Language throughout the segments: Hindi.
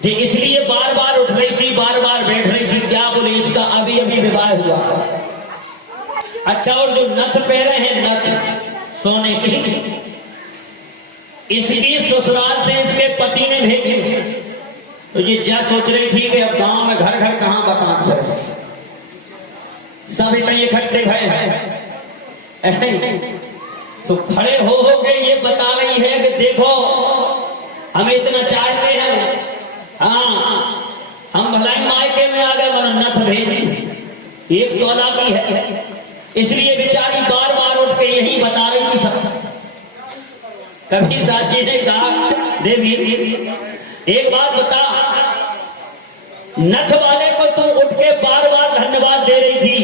जी इसलिए बार बार उठ रही थी, बार बार बैठ रही थी। क्या बोले, इसका अभी अभी विवाह हुआ। अच्छा, और जो नथ पहने हैं, नथ सोने की, इसकी ससुराल से इसके पति ने भेजी। तो ये क्या सोच रही थी कि अब गांव में घर घर कहां बता करें, सब इतने इकट्ठे भय हैं। तो खड़े हो के ये बता रही है कि देखो हमें इतना चाहते हैं, हाँ हम भलाई मायके में आ गए, वरना नथ भेजी एक तोला की है। इसलिए बेचारी बार बार उठ के यही बता रही थी सब। कबीरदास जी ने कहा, देवी एक बात बता, नथ वाले को तू उठ के बार बार धन्यवाद दे रही थी,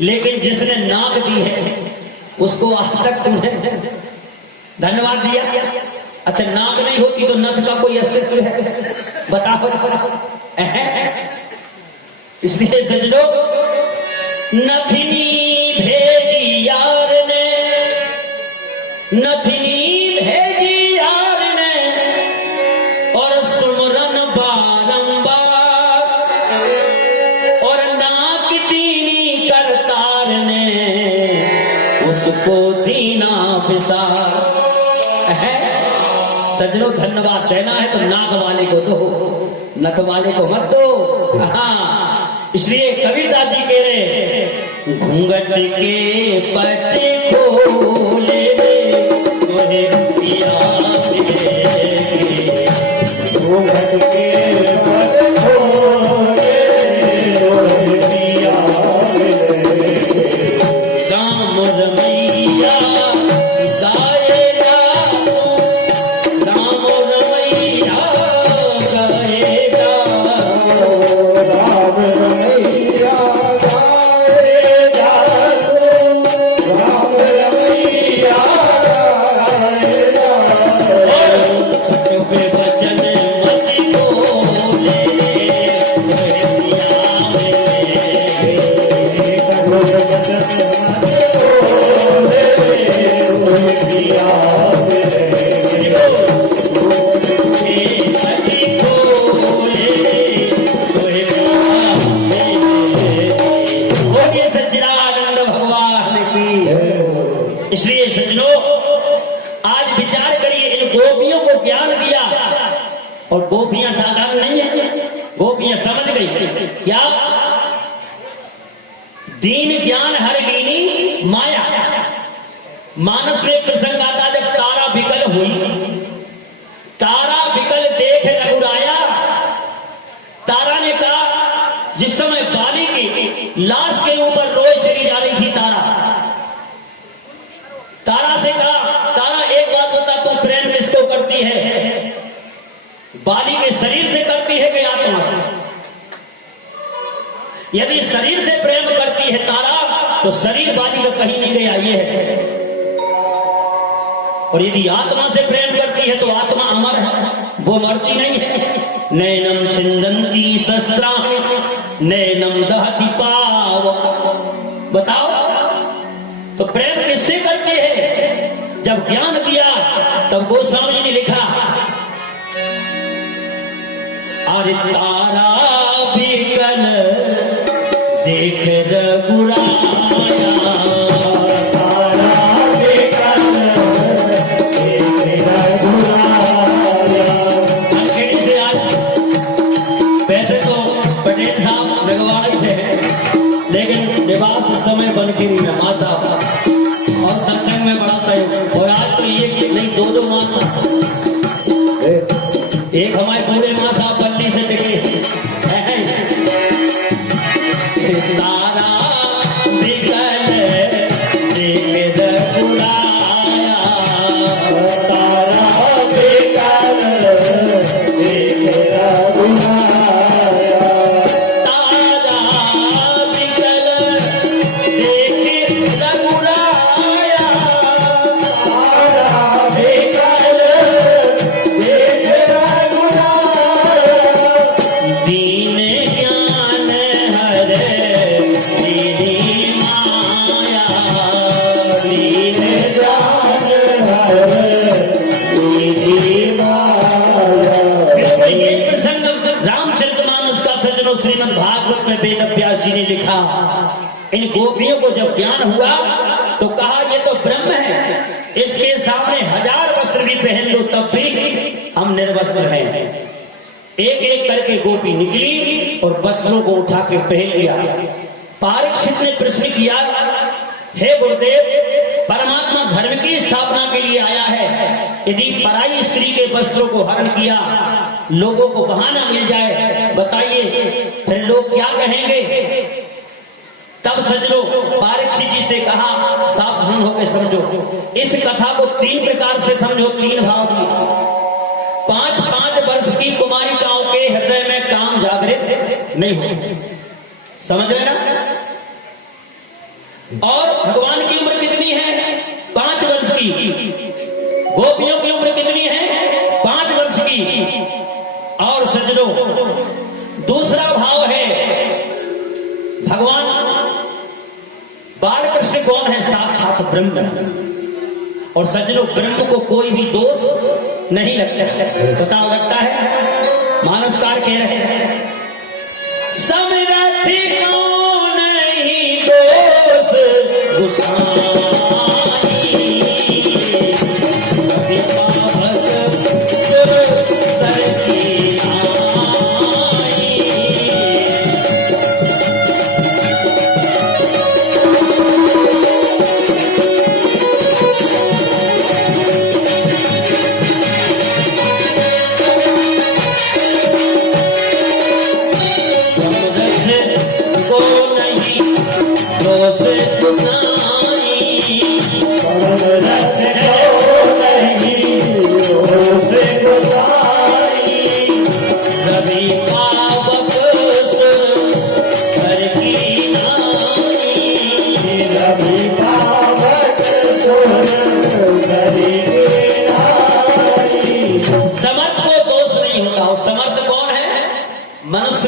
लेकिन जिसने नाक दी है उसको आज तक तुमने धन्यवाद दिया? अच्छा, नाक नहीं होती तो नथ का कोई अस्तित्व है? बताओ। इसलिए सजनो, नथनी भेजी यार ने, नथनी भेजी यार ने, और सुमरन बारंबार, और नाक दीनी करतार ने, उसको दीना विसार है। सजनों, धन्यवाद देना है तो नाक वाले को दो, नथ वाले को मत दो। हाँ, इसलिए कबीरदास जी कह रहे, घूंघट के पट्टे खोले तोहे पिया, घूंघट के पट्टे खोले तोहे पिया, राम रमैया गाएगा, राम रमैया गाएगा, राम रमैया गाएगा, राम रमैया गाएगा। चुपे बचन मत बोले, इसलिए सज्जनों, आज विचार करिए, इन गोपियों को ज्ञान दिया, और गोपियां साधारण नहीं है, गोपियां समझ गई क्या? दीन ज्ञान हर लीनी माया। मानस में प्रसंग आता, जब तारा विकल हुई, तारा विकल देख रघुराया। तारा ने कहा, जिस समय बाली की लाश के ऊपर रोए चली जा रही थी, तारा से कहा, तारा एक बात बता, तू प्रेम किसको करती है? बाली के शरीर से करती है कि आत्मा से? यदि शरीर से प्रेम करती है तारा, तो शरीर बाली का कहीं नहीं गया, ये है। और यदि आत्मा से प्रेम करती है तो आत्मा अमर है, वो मरती नहीं है। नैनम छिंदंती शस्त्राणि, नैनम दहति पावक। बताओ, तो प्रेम किससे करती है? जब ज्ञान दिया तब गोस्वामी ने लिखा, अरे तारा विकल देख रघुराया, तारा विकल देख रघुराया। अंकेड़ी से आज, वैसे तो पटेल साहब रघुवाड़ी से है, लेकिन निवास उस समय बन के नहीं रहा साहब, और सत्संग में बड़ा सहयोग। और आज तो ये नहीं, दो माँ साहब, एक हमारे पूरे माँ साहब बल्ली से टिके तारा विकल देख रघुराया, तारा विकल देख रघुराया, तारा विकल देख रघुराया, तारा विकल देख रघुराया। इन गोपियों को जब ज्ञान हुआ तो कहा ये तो ब्रह्म है, इसके सामने 1000 वस्त्र भी पहन लो तब भी हम निर्वस्त्र हैं। एक एक करके गोपी निकली और वस्त्रों को उठा के पहन लिया। परीक्षित ने प्रश्न किया, हे गुरुदेव, परमात्मा धर्म की स्थापना के लिए आया है, यदि पराई स्त्री के वस्त्रों को हरण किया, लोगों को बहाना मिल जाए, बताइए फिर लोग क्या कहेंगे? तब सज्जनों परीक्षित जी से कहा, सावधान होकर समझो, इस कथा को 3 प्रकार से समझो, 3 भाव दिए। 5-5 वर्ष की कुमारिकाओं के हृदय में काम जागृत नहीं हो, समझ रहे ना? और भगवान की उम्र कितनी है? 5 वर्ष की। गोपियों की उम्र कितनी है? 5 वर्ष की। और सज्जनों दूसरा भाव है, भगवान बालकृष्ण कौन है? साक्षात ब्रह्म। और सज्जनों ब्रह्म को कोई भी दोष नहीं लगता, बताओ लगता है? मानसकार कह रहे हैं, समरथ को नहीं दोष गुसाई,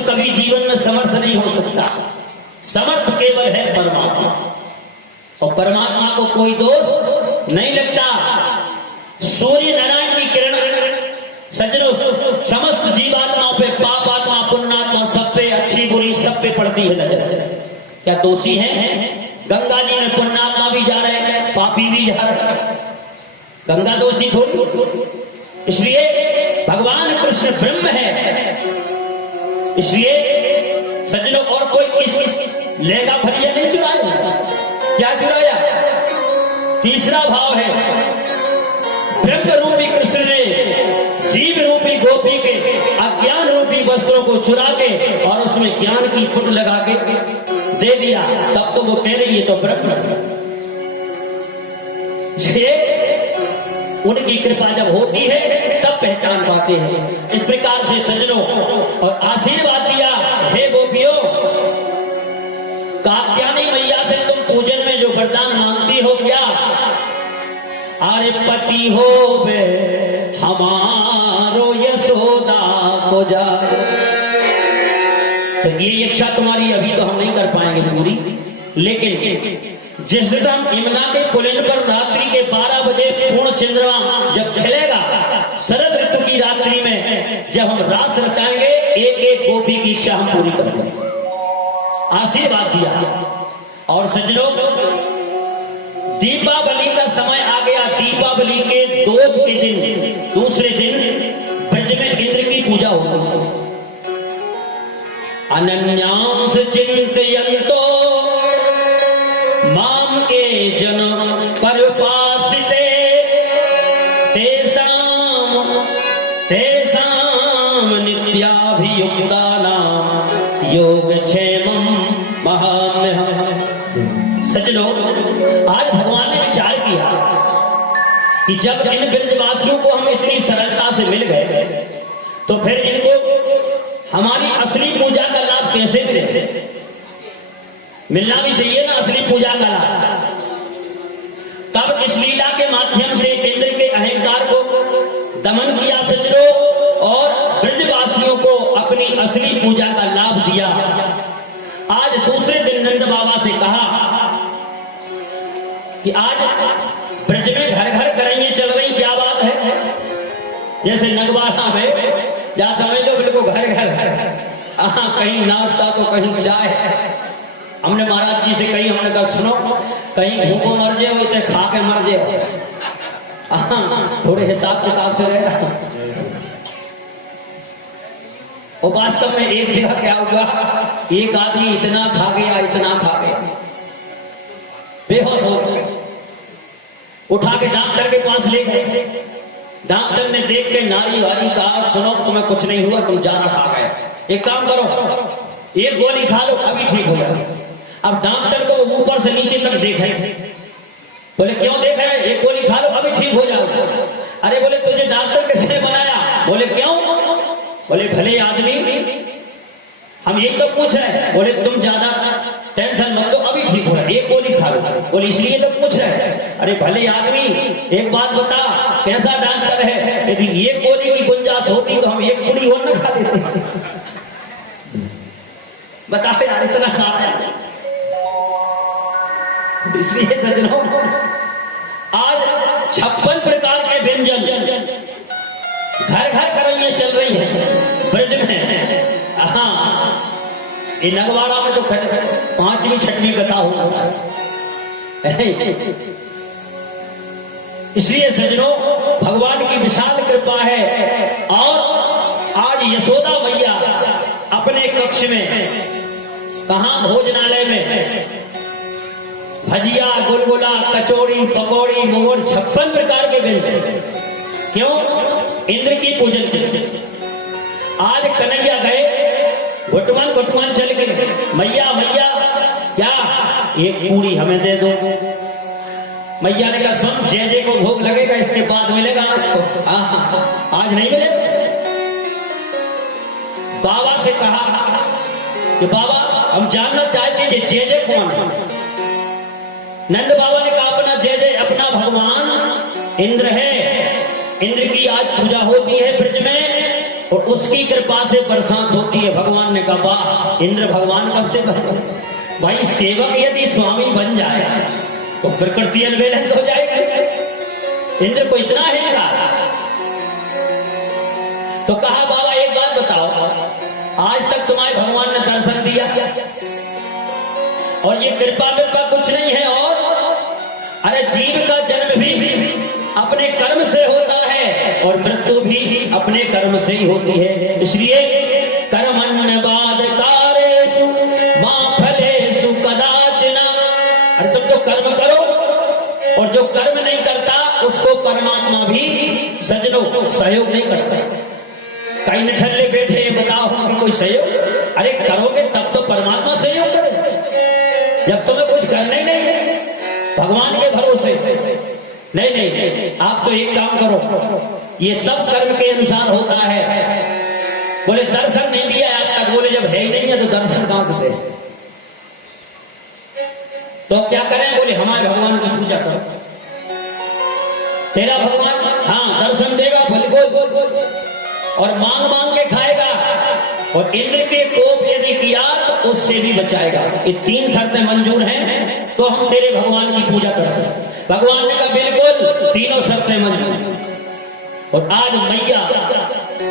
कभी जीवन में समर्थ नहीं हो सकता। समर्थ केवल है परमात्मा, और परमात्मा को कोई दोष नहीं लगता। सूर्य नारायण की किरण सज्जनों समस्त जीवात्माओं पे, पाप आत्मा पुण्यात्मा सब पे, अच्छी बुरी सब पे पड़ती है नजर। क्या दोषी हैं? गंगा जी में पुण्यात्मा भी जा रहे हैं, पापी भी जा रहे हैं, गंगा दोषी थोड़ी। इसलिए भगवान कृष्ण ब्रह्म है, इसलिए सज्जनों और कोई इस लेगा फरिया नहीं चुराया। क्या चुराया? तीसरा भाव है, ब्रह्म रूपी कृष्ण ने जीव रूपी गोपी के अज्ञान रूपी वस्त्रों को चुरा के और उसमें ज्ञान की पुट लगा के दे दिया। तब तो वो कह रही है तो ब्रह्म। उनकी कृपा जब होती है तब पहचान पाते हैं। इस प्रकार से सज्जनों और आशीर्वाद दिया, हे गोपियों, कात्यायनी मैया से तुम पूजन में जो वरदान मांगती हो क्या? अरे पति हो बे हमारो यशोदा को जाए। तो ये इच्छा तुम्हारी अभी तो हम नहीं कर पाएंगे पूरी, लेकिन जिस दिन यमुना के पुलिन पर रात्रि के 12 बजे पूर्ण चंद्रमा जब खिलेगा, शरद ऋतु की रात्रि में जब हम रास रचाएंगे, एक एक गोपी की इच्छा हम पूरी करेंगे। आशीर्वाद दिया। और सज्जनों दीपावली का समय आ गया। दीपावली के दोज के दिन, दूसरे दिन ब्रज में इंद्र की पूजा होगी। अनन्यांस चिंतयन्तो माम के जन परुपासिते तेसाम नित्याभियुक्तानां योगक्षेमं महाम्यहम्। सज्जनों आज भगवान ने विचार किया कि जब इन ब्रजवासियों को हम इतनी सरलता से मिल गए तो फिर इनको हमारी असली पूजा का लाभ कैसे मिले? मिलना भी चाहिए ना असली पूजा का लाभ। तब इस लीला के माध्यम से इंद्र के अहंकार को दमन किया सज्जनों और ब्रजवासियों को अपनी असली पूजा का लाभ दिया। आज दूसरे दिन नंद बाबा से कहा कि आज ब्रज में घर घर कराइए चल रही, क्या बात है? जैसे नगवासा में जा समझ लो बिल्कुल घर घर, कहीं नाश्ता तो कहीं चाय, हमने महाराज जी से कही, हमने कहा सुनो, कहीं भूखो मर जाओ तो खा के मर जाओ, थोड़े हिसाब किताब से रहेगा। और वास्तव में एक जगह क्या हुआ, एक आदमी इतना खा गया, इतना खा गया, बेहोश हो गया। उठा के डॉक्टर के पास ले गए। डॉक्टर ने देख के नारी वारी कहा, सुनो तुम्हें कुछ नहीं हुआ, तुम ज्यादा खा गए, एक काम करो, एक गोली खा लो, अभी ठीक हो जाए। अब डॉक्टर को वो ऊपर से नीचे तक देखे, बोले क्यों देख रहे, एक गोली खा लो, अभी ठीक हो जाओ। अरे बोले तुझे डॉक्टर किसने बनाया? बोले क्यों? बोले भले आदमी, हम यही तो पूछ रहे हैं। बोले तुम ज्यादा टेंशन मत लो, अभी ठीक हो रहा है, एक गोली खा लो। बोले इसलिए तो पूछ रहे हैं। अरे भले आदमी, एक बात बता, कैसा डॉक्टर है, यदि एक गोली की गुंजाइश होती तो हम एक पूरी और न खा लेते। बताओ यार, इतना खा है। इसलिए सज्जनों, आज 56 प्रकार के व्यंजन घर घर करैया चल रही है ब्रज में। हाँ, ये नगवाड़ा में तो 5वीं 6वीं कथा होगा। इसलिए सज्जनों, भगवान की विशाल कृपा है। और आज यशोदा मैया अपने कक्ष में, कहा भोजनालय में, भजिया, गुलगुला, कचौड़ी, पकौड़ी, मोहन, 56 प्रकार के व्यंजन। क्यों? इंद्र की पूजन के। आज कन्हैया गए, घुटमान घुटमान चल के, मैया मैया क्या एक पूरी हमें दे दो। मैया ने कहा सुन, जय जय को भोग लगेगा, इसके बाद मिलेगा आज को। आज नहीं मिले। बाबा से कहा कि बाबा हम जानना चाहते हैं जय जय कौन है। नंद बाबा ने कहा अपना जय जय अपना भगवान इंद्र है। इंद्र की आज पूजा होती है ब्रज में और उसकी कृपा से बरसात होती है। भगवान ने कहा वाह, इंद्र भगवान कब से बन? भाई सेवक यदि स्वामी बन जाए तो प्रकृति अनबैलेंस हो जाएगी। इंद्र को इतना है का। तो कहा बाबा एक बात बताओ, आज तक तुम्हारे भगवान ने दर्शन दिया और ये कृपा विपा कुछ नहीं है। और अरे जीव का जन्म भी अपने कर्म से होता है और मृत्यु भी अपने कर्म से ही होती है। इसलिए कर्मण्यवाद कारेषु मा फलेषु कदाचन। अरे तुम तो कर्म करो, और जो कर्म नहीं करता उसको परमात्मा भी सज्जनों सहयोग नहीं करता। कई निठल्ले बैठे हैं, बताओ कि कोई सहयोग? अरे करोगे तब तो परमात्मा सहयोग करे, जब तुम्हें कुछ करना ही नहीं है भगवान के भरोसे। नहीं नहीं, आप तो एक काम करो, ये सब कर्म के अनुसार होता है। बोले दर्शन नहीं दिया आज तक। बोले जब है ही नहीं है तो दर्शन कहां से दे? तो क्या करें? बोले हमारे भगवान की पूजा करो, तेरा भगवान हाँ दर्शन देगा बिल्कुल, और मांग मांग के खाएगा, और इंद्र के कोप यदि किया तो उससे भी बचाएगा। ये 3 शर्तें मंजूर हैं तो हम तेरे भगवान की पूजा कर सकते। भगवान ने कहा बिल्कुल, तीनों शर्तें मंजूर। और आज मैया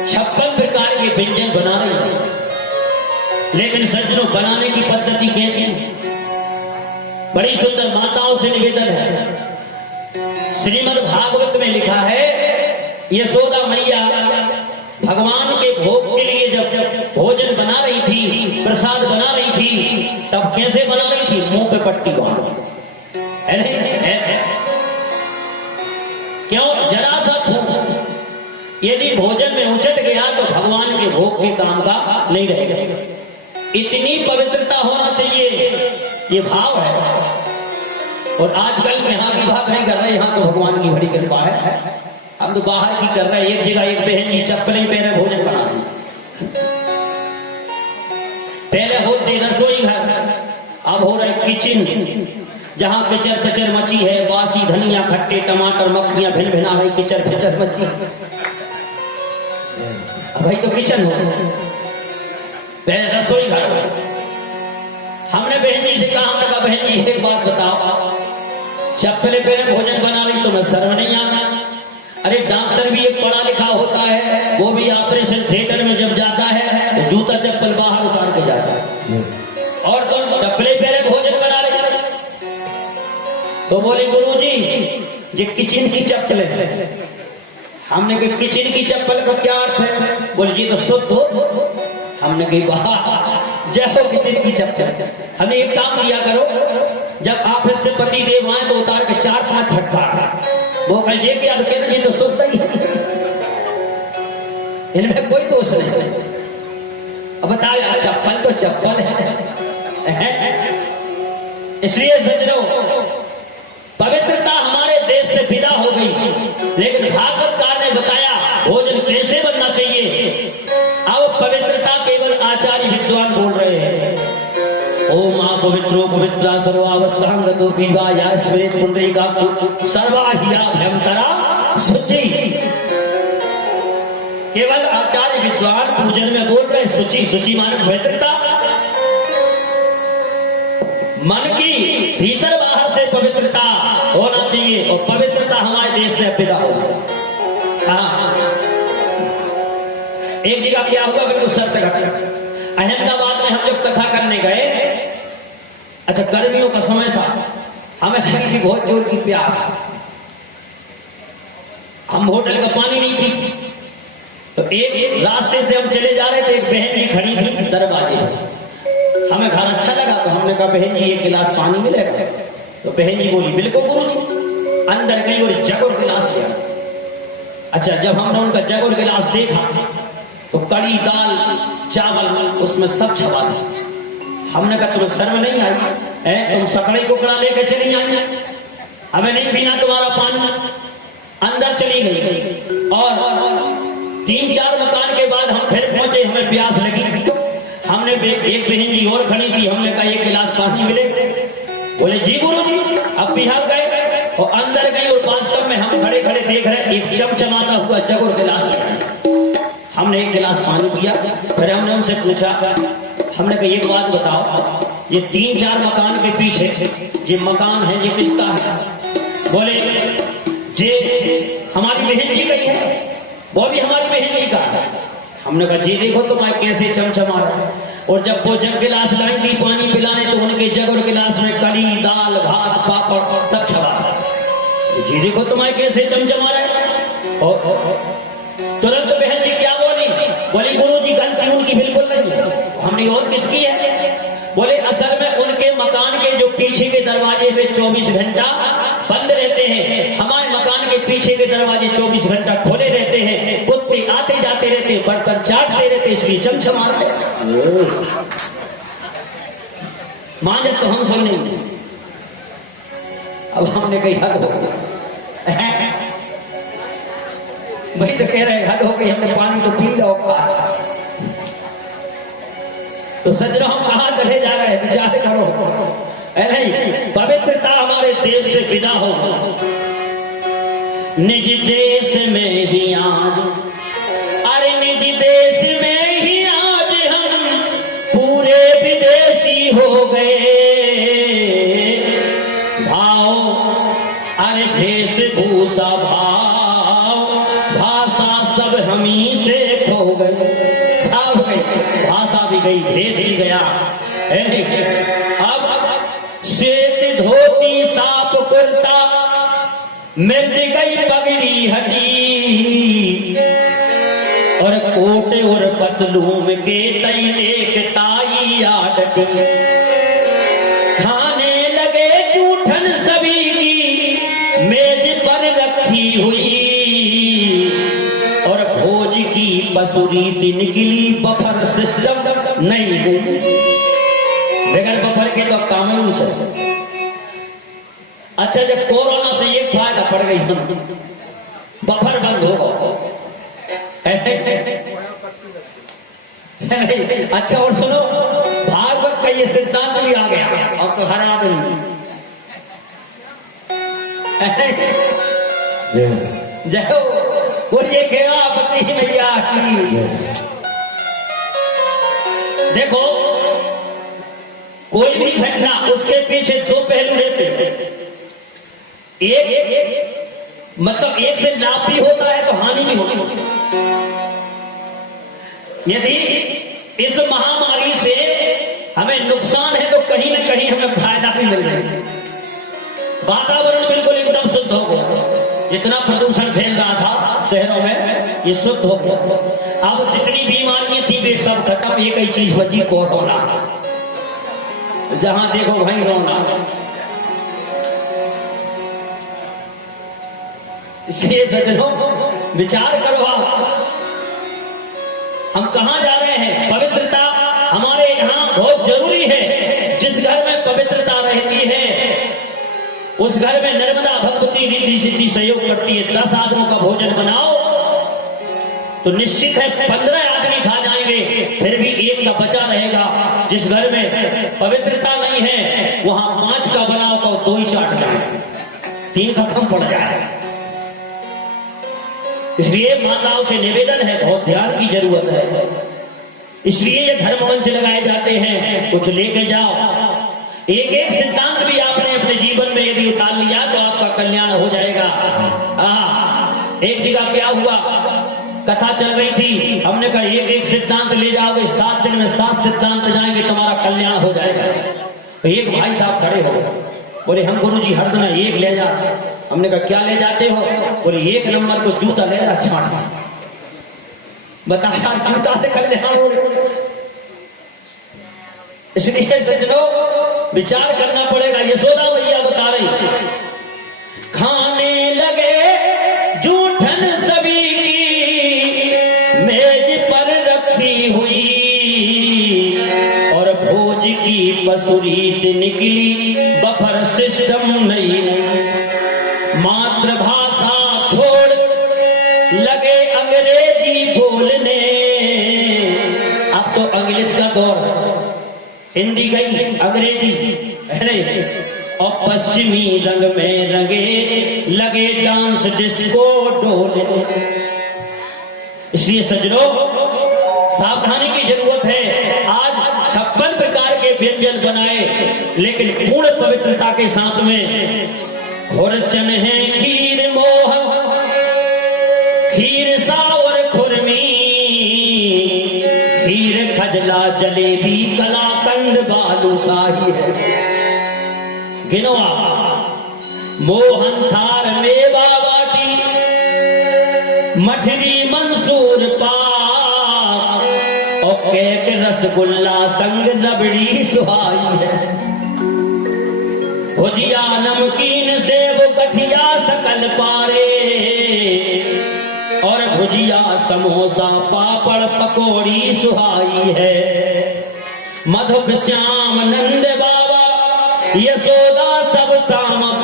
56 प्रकार के व्यंजन बना रही है। लेकिन सज्जनों, बनाने की पद्धति कैसी है? बड़ी सुंदर। माताओं से निवेदन है, श्रीमद् भागवत में लिखा है, यशोदा मैया भगवान के भोग के लिए जब भोजन बना रही थी, प्रसाद बना रही थी, तब कैसे बना रही थी? मुंह पे पट्टी बांध। क्यों? जरा सा थूक यदि भोजन में उचट गया तो भगवान के भोग के काम का नहीं रहेगा। इतनी पवित्रता होना चाहिए, ये भाव है। और आजकल यहाँ की बात नहीं कर रहे, यहाँ तो भगवान की बड़ी कृपा है। हम तो बाहर की कर रहे हैं। एक जगह एक बहन जी चप्पलें पहने भोजन बना रही। पहले होते रसोई घर, अब हो रहे किचन, जहां किचर खचर मची है, वासी धनिया, खट्टे टमाटर, मक्खियां भिन भिना रही, किचर खचर मची। भाई तो किचन हो, पहले रसोई घर। हमने बहन जी से कहा, हमने कहा बहन जी एक बात बताओ, चप्पले पहले भोजन बना रही तो मैं शर्म नहीं आना? अरे डॉक्टर भी एक पढ़ा लिखा होता है, वो भी ऑपरेशन थिएटर में जब जाता है तो जूता चप्पल बाहर उतार के जाता है, और तुम चप्पले पहले किचन की चप्पल है। हमने कहा किचन की चप्पल का क्या अर्थ है? बोले जी तो शुद्ध हो। हमने कहा जय हो किचन की चप्पल। हमें एक काम किया करो, जब ऑफिस से पति देव आए तो उतार के 4-5 फटकार वो कहे ये क्या, कहना ये तो शुद्ध ही, इनमें कोई दोष नहीं। अब बताओ यार, चप्पल तो चप्पल है। इसलिए सज्जनों, पवित्रता हमारे देश से विदा हो गई, लेकिन भागवतकार ने बताया भोजन कैसे बनना चाहिए। अब पवित्रता केवल आचार्य विद्वान बोल रहे हैं। ओम आ पवित्रो पवित्रा सर्वावस्थां गतो पीवा या स्वेत पुंडरीकाक्षु सर्वाहिया भयंतरा शुचि। केवल आचार्य विद्वान पूजन में बोल रहे शुचि। शुचि माने पवित्रता, मन की भीतर बाहर से पवित्रता होना चाहिए, और पवित्रता हमारे देश से विदा हो। हाँ, एक जगह क्या हुआ, बिल्कुल शर्त घटा। अहमदाबाद में हम जब कथा करने गए, अच्छा गर्मियों का समय था, हमें लगी थी बहुत जोर की प्यास, हम होटल का पानी नहीं पी। तो एक रास्ते से हम चले जा रहे थे, एक बहन जी खड़ी थी दरवाजे, हमें घर अच्छा लगा तो हमने कहा बहन जी एक गिलास पानी मिलेगा? तो बहन जी बोली बिल्कुल गुरुजी। अंदर गई और जग और गिलास लिया। अच्छा, जब हमने उनका जग और गिलास देखा तो कड़ी दाल चावल उसमें सब छपा था। हमने कहा तुम्हें शर्म नहीं आई? तुम सकड़ी कुकड़ा लेके चली आई, हमें नहीं पीना तुम्हारा पानी। अंदर चली गई और 3-4 मकान के बाद हम फिर पहुंचे, हमें प्यास लगी। हमने एक बहन जी और खड़ी थी, हमने कहा एक गिलास पानी मिले? बोले जी गुरु जी। अब बिहार गए और अंदर गई और वास्तव में हम खड़े खड़े देख रहे एक चमचमाता हुआ जग और गिलास। हमने एक गिलास पानी पिया, फिर हमने उनसे पूछा, हमने कहा एक बात बताओ, ये 3-4 मकान के पीछे ये मकान है, ये किसका है? बोले जे हमारी बहन जी का ही है, वो भी हमारी बहन जी का है। हमने कहा जी देखो तुम्हारे कैसे चमचमा रहा है। और जब वो जग गिलास लाई थी पानी पिलाने, तो उनके जग और गिलास में कड़ी दाल भात पापड़ सब छपा था। जी देखो तुम्हारे कैसे चमचमा रहा है। तुरंत बहन जी क्या बोली? बोली गुरु जी गलती उनकी बिल्कुल नहीं, हमने और किसकी है? बोले असल में उनके मकान के जो पीछे के दरवाजे पे 24 घंटा बंद रहते हैं, हमारे मकान के पीछे के दरवाजे 24 घंटा खोले रहते हैं, कुत्ते आते जाते रहते, बर्तन चाटते रहते, इसलिए चमचमाते। मांझत तो हम सुन नहीं। अब हमने कही हद हो गई, वही तो कह रहे हद हो गई, हमने पानी तो पी लो। तो सज्जनों हम कहां चले जा रहे हैं, विचार करो। नहीं, पवित्रता हमारे देश से विदा हो। निज देश में ही आज, अरे निज देश में ही आज हम पूरे विदेशी हो गए। भाव अरे वेशभूषा भाव भाषा सब हमी से खो गए। सब गई, भाषा भी गई, भेष भी गया। अब श्वेत धोती साफ कुर्ता मिर्च गई पगड़ी हटी, और कोट और पतलून के तई एक ताई आडटी। खाने लगे जूठन सभी की मेज पर रखी हुई, और भोज की बसुरी दिन के लिए बफर सिस्टम नहीं गई। बगैर बफर के तो काम ही नहीं चलता। अच्छा, जब कोरोना से एक फायदा पड़ गई, बफर बंद हो गया। अच्छा और सुनो, भागवत का ये सिद्धांत भी आ गया, अब तो हर आदमी जय हो बोलिए खेवापति मैया की। देखो कोई भी घटना उसके पीछे 2 पहलू रहते हैं। एक मतलब एक से लाभ भी होता है तो हानि भी होती है। यदि इस महामारी से हमें नुकसान है तो कहीं ना कहीं हमें फायदा भी मिल रहा है। वातावरण बिल्कुल एकदम शुद्ध हो गया, जितना प्रदूषण फैल रहा था शहरों में, ये शुद्ध हो गया। अब जितनी बीमारियां थी वे सब खत्म, एक ही चीज बची, कोरोना। जहां देखो वहीं रोना। इसलिए सज्जनों विचार करो आप, हम कहां जा रहे हैं। पवित्रता हमारे यहाँ बहुत जरूरी है। जिस घर में पवित्रता रहती है उस घर में नर्मदा भगवती रिद्धि सिद्धि सहयोग करती है। 10 आदमियों का भोजन बनाओ तो निश्चित है 15 आदमी खा जाएंगे, फिर भी एक का बचा रहेगा। जिस घर में पवित्रता नहीं है वहां 5 का बनाओ तो 2 ही चाट जाए, 3 का कम पड़ जाए। इसलिए माताओं से निवेदन है, बहुत ध्यान की जरूरत है। इसलिए ये धर्म मंच लगाए जाते हैं, कुछ लेके जाओ। एक एक सिद्धांत भी आपने अपने जीवन में यदि उतार लिया तो आपका कल्याण हो जाएगा। एक जगह क्या हुआ, कथा चल रही थी, हमने कहा एक एक सिद्धांत ले जाओगे 7 दिन में 7 सिद्धांत जाएंगे, तुम्हारा कल्याण हो जाएगा। तो एक भाई साहब खड़े हो, बोले हम गुरुजी हर दिन एक ले जाते। हमने कहा क्या ले जाते हो? बोले 1 नंबर को जूता ले जा, छाट। बता जूता से कल्याण हो। इसलिए सज्जनों विचार करना पड़ेगा। यशोदा मैया बता रही, खाने लगे जूठन सभी की मेज पर रखी हुई, और भोज की पसुरीत निकली बफर सिस्टम नहीं। मातृभाषा छोड़ लगे अंग्रेजी बोलने। अब तो इंग्लिश का दौर है, हिंदी गई अंग्रेजी है। और पश्चिमी रंग में रंगे लगे डांस जिसको डोले। इसलिए सज्जनों सावधानी की जरूरत है। आज 56 प्रकार के व्यंजन बनाए, लेकिन पूर्ण पवित्रता के साथ में खुरचन है खीर मोहन, खीर सावर खुरमी, खीर खजला जलेबी कलाकंद बालूशाही है। गिनवा मोहन थार मेवा बाटी, मठरी मंसूर पाक, और केक रसगुल्ला संग रबड़ी सुहाई है। भुजिया नमकीन सेब कठिया सकल पारे, और भुजिया समोसा पापड़ पकौड़ी सुहाई है। मधुप श्याम नंद बाबा यशोदा सब सामग्री